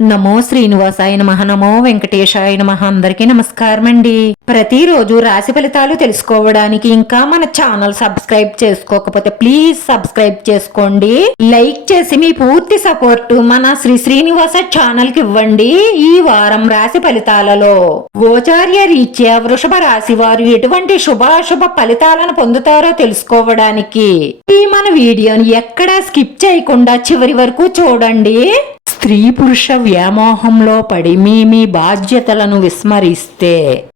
నమో శ్రీనివాసాయ నమః. నమో వెంకటేశాయ నమః. అందరికీ నమస్కారం అండి. ప్రతిరోజు రాశి ఫలితాలు తెలుసుకోవడానికి ఇంకా మన ఛానల్ సబ్స్క్రైబ్ చేసుకోకపోతే ప్లీజ్ సబ్స్క్రైబ్ చేసుకోండి. లైక్ చేసి మీ పూర్తి సపోర్ట్ మన శ్రీనివాస ఛానల్ కి ఇవ్వండి. ఈ వారం రాశి ఫలితాలలో గోచార్య రీత్యా వృషభ రాశి వారు ఎటువంటి శుభాశుభ ఫలితాలను పొందుతారో తెలుసుకోవడానికి ఈ మన వీడియోని ఎక్కడా స్కిప్ చేయకుండా చివరి వరకు చూడండి. స్త్రీ పురుష వ్యామోహంలో పడి మీ బాధ్యతలను విస్మరిస్తే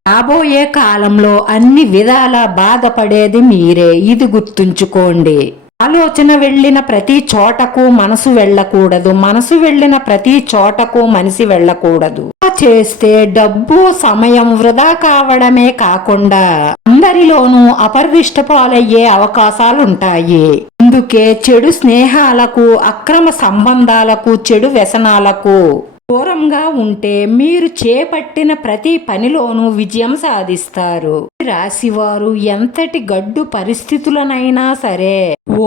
రాబోయే కాలంలో అన్ని విధాల బాధపడేది మీరే. ఇది గుర్తుంచుకోండి. ఆలోచన వెళ్లిన ప్రతి చోటకు మనసు వెళ్ళకూడదు, మనసు వెళ్లిన ప్రతి చోటకు మనిషి వెళ్ళకూడదు. చేస్తే డబ్బు సమయం వృధా కావడమే కాకుండా అందరిలోనూ అపరిదిష్ట పాలయ్యే అవకాశాలుంటాయి. అందుకే చెడు స్నేహాలకు, అక్రమ సంబంధాలకు, చెడు వ్యసనాలకు దూరంగా ఉంటే మీరు చేపట్టిన ప్రతి పనిలోనూ విజయం సాధిస్తారు. రాశివారు ఎంతటి గడ్డు పరిస్థితులనైనా సరే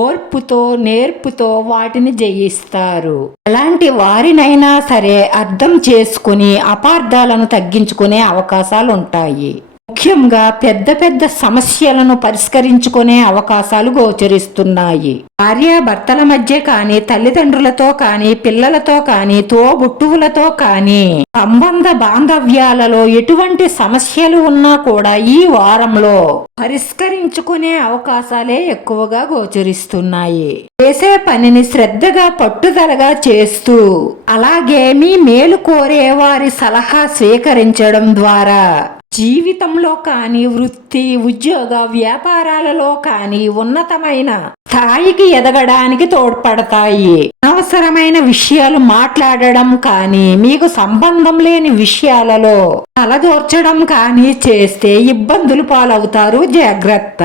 ఓర్పుతో, నేర్పుతో వాటిని జయిస్తారు. ఎలాంటి వారినైనా సరే అర్థం చేసుకుని అపార్థాలను తగ్గించుకునే అవకాశాలుంటాయి. ముఖ్యంగా పెద్ద పెద్ద సమస్యలను పరిష్కరించుకునే అవకాశాలు గోచరిస్తున్నాయి. భార్యాభర్తల మధ్య కానీ, తల్లిదండ్రులతో కానీ, పిల్లలతో కానీ, తోబుట్టువులతో కానీ సంబంధ బాంధవ్యాలలో ఎటువంటి సమస్యలు ఉన్నా కూడా ఈ వారంలో పరిష్కరించుకునే అవకాశాలే ఎక్కువగా గోచరిస్తున్నాయి. చేసే పనిని శ్రద్ధగా, పట్టుదలగా చేస్తూ అలాగే మీ మేలు కోరే వారి సలహా స్వీకరించడం ద్వారా జీవితంలో కానీ, వృత్తి, ఉద్యోగ, వ్యాపారాలలో కానీ ఉన్నతమైన స్థాయికి ఎదగడానికి తోడ్పడతాయి. అనవసరమైన విషయాలు మాట్లాడడం కానీ, మీకు సంబంధం లేని విషయాలలో తలదూర్చడం కానీ చేస్తే ఇబ్బందులు పాలవుతారు. జాగ్రత్త.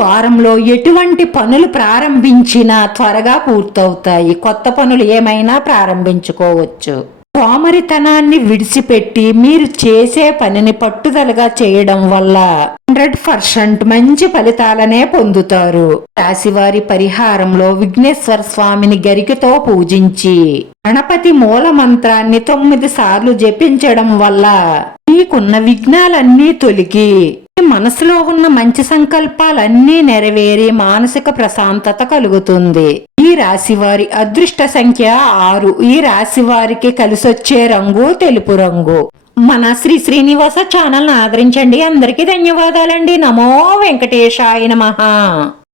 వారంలో ఎటువంటి పనులు ప్రారంభించినా త్వరగా పూర్తవుతాయి. కొత్త పనులు ఏమైనా ప్రారంభించుకోవచ్చు. సోమరితనాన్ని విడిచిపెట్టి మీరు చేసే పనిని పట్టుదలగా చేయడం వల్ల 100% మంచి ఫలితాలనే పొందుతారు. రాశివారి పరిహారంలో విఘ్నేశ్వర స్వామిని గరికతో పూజించి గణపతి మూల మంత్రాన్ని 9 సార్లు జపించడం వల్ల మీకున్న విఘ్నాలన్నీ తొలగి మనసులో ఉన్న మంచి సంకల్పాలన్నీ నెరవేరి మానసిక ప్రశాంతత కలుగుతుంది. ఈ రాశివారి అదృష్ట సంఖ్య 6. ఈ రాశి వారికి కలిసొచ్చే రంగు తెలుపు రంగు. మన శ్రీనివాస ఛానల్ ఆదరించండి. అందరికీ ధన్యవాదాలండి. నమో వెంకటేశాయ నమః.